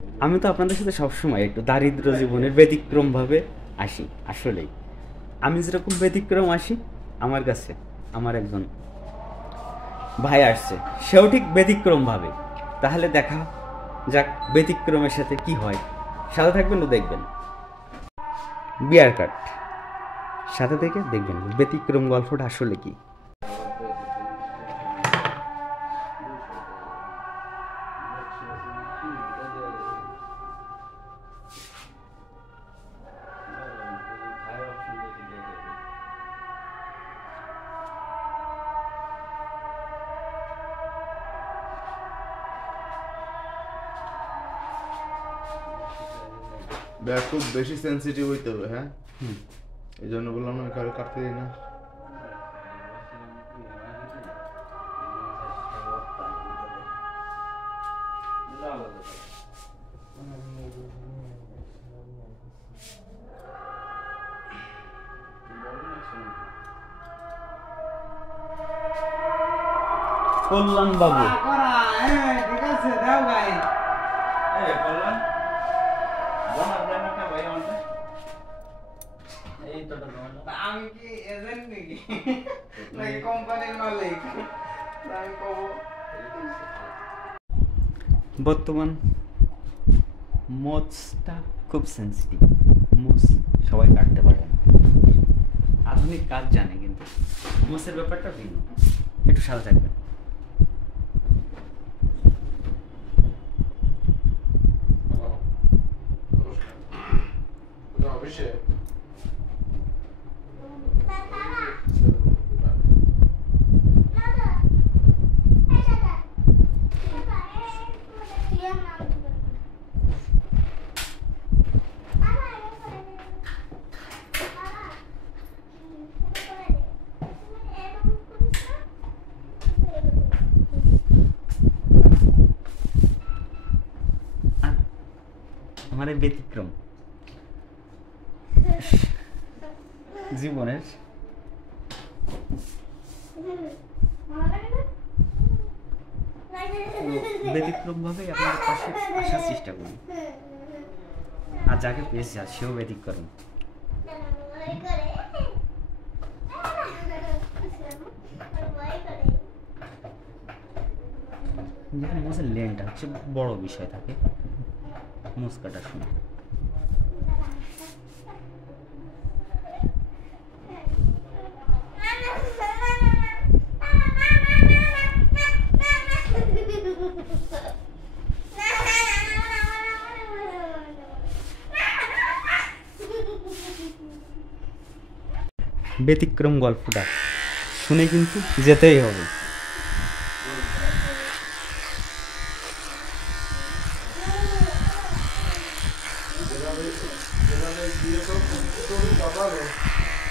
আমি তো আপনাদের সাথে সবসময় একটু দারিদ্র জীবনের ব্যতিক্রমভাবে আসি। আসলেই আমি যেরকম ব্যতিক্রম আসি, আমার কাছে আমার একজন ভাই আসছে, সেও ঠিক ব্যতিক্রমভাবে। তাহলে দেখা যাক ব্যতিক্রমের সাথে কি হয়। সাথে থাকবেন ও দেখবেন। বিয়ার কাট সাথে থেকে দেখবেন ব্যতিক্রম গল্পটা আসলে কি। ব্যাগ খুব বেশি সেন্সিটিভ হইতে হবে, হ্যাঁ। এই জন্য বললাম না কারো কাটতে দিই না। কল্যাণ বাবু, ঠিক আছে দাও ভাই। আমি কি এজেন্ট নাকি কোম্পানির মালিক? আমি কব বর্তমান মোচটা খুব সেন্সিটিভ। মোচ সবাই কাটতে পারে না, আধুনিক কাজ জানে, কিন্তু মোচের ব্যাপারটা ভিন্ন। একটু সাথে থাকবেন। আর আমার এই ব্যতিক্রম জীবনের ব্যতিক্রমভাবে আপনাদের পাশে আসার চেষ্টা করি। আর যাকে পেয়েছি আর সেও ব্যতিক্রম। যেখানে মোচের লেনটা হচ্ছে বড় বিষয় থাকে মোচ কাটার সময়। ব্যতিক্রম গল্পটা শুনে কিন্তু যেতেই হবে।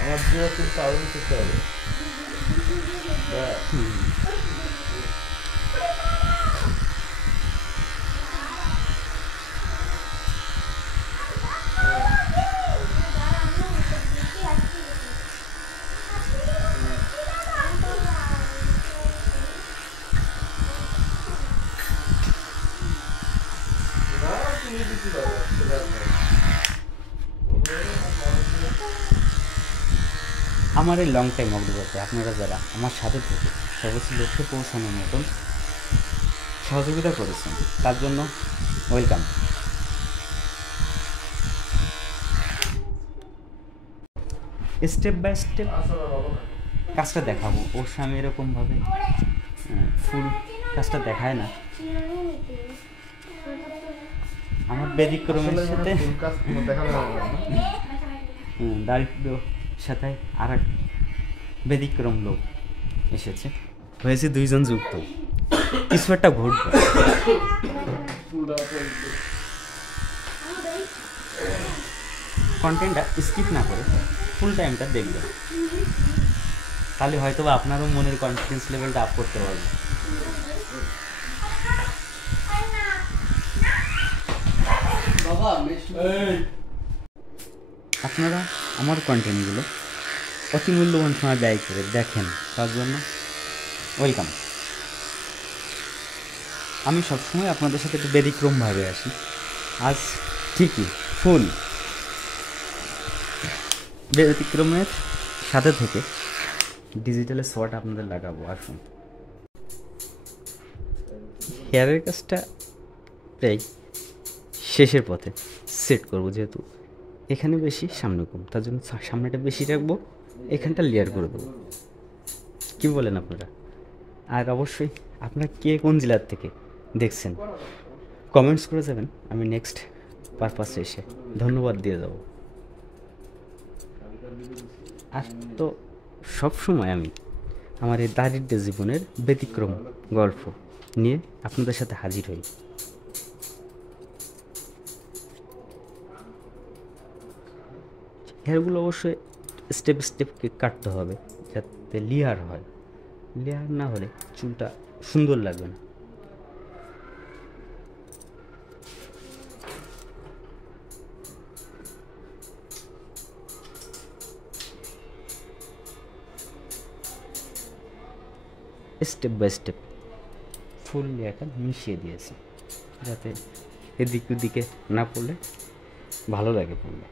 আমার জীবন কিন্তু আরো করতে হবে। আমার এই লং টাইম অগ্রগতি আপনারা যারা আমার সাথে থেকে সর্বোচ্চ লক্ষ্যে পৌঁছানোর মতন সহযোগিতা করেছেন, তার জন্য ওয়েলকাম। স্টেপ বাই স্টেপ কাজটা দেখাবো। ওর সামনে এরকমভাবে ফুল কাজটা দেখায় না। আমার ব্যতিক্রমের সাথে দারিদ্র সাথে আর এক ব্যতিক্রম লোক এসেছে, হয়েছে দুইজন যুক্ত। কিছু একটা ঘটবে। কন্টেন্টটা স্কিপ না করে ফুল টাইমটা দেখবেন, তাহলে হয়তো বা আপনারও মনের কনফিডেন্স লেভেলটা আপ করতে পারবেন। আপনারা আমার কন্টেন্টগুলো অতি মূল্যবান সময় ব্যয় করে দেখেন, তার জন্য ওয়েলকাম। আমি সবসময় আপনাদের সাথে একটু ব্যতিক্রমভাবে আসি। আজ ঠিকই ফুল ব্যতিক্রমের সাথে থেকে ডিজিটালের শট আপনাদের লাগাবো। আসুন, হেয়ারের কাজটা প্রায় শেষের পথে সেট করবো, যেহেতু এখানে বেশি সামনে কম, তার জন্য সামনেটা বেশি রাখবো, এখানটা লেয়ার করে দেবো। কী বলেন আপনারা? আর অবশ্যই আপনারা কে কোন জেলার থেকে দেখছেন কমেন্টস করে যাবেন, আমি নেক্সট পারপাসে এসে ধন্যবাদ দিয়ে দেবো। আর তো সবসময় আমি আমার এই দারিদ্র জীবনের ব্যতিক্রম গল্প নিয়ে আপনাদের সাথে হাজির হই। হেয়ারগুলো অবশ্যই স্টেপ স্টেপ কাটতে হবে, যাতে লেয়ার হয়। লেয়ার না হলে চুলটা সুন্দর লাগবে না। স্টেপ বাই স্টেপ ফুল লেয়ারটা মিশিয়ে দিয়েছি, যাতে এদিক ওদিকে না পড়লে ভালো লাগে পড়লে।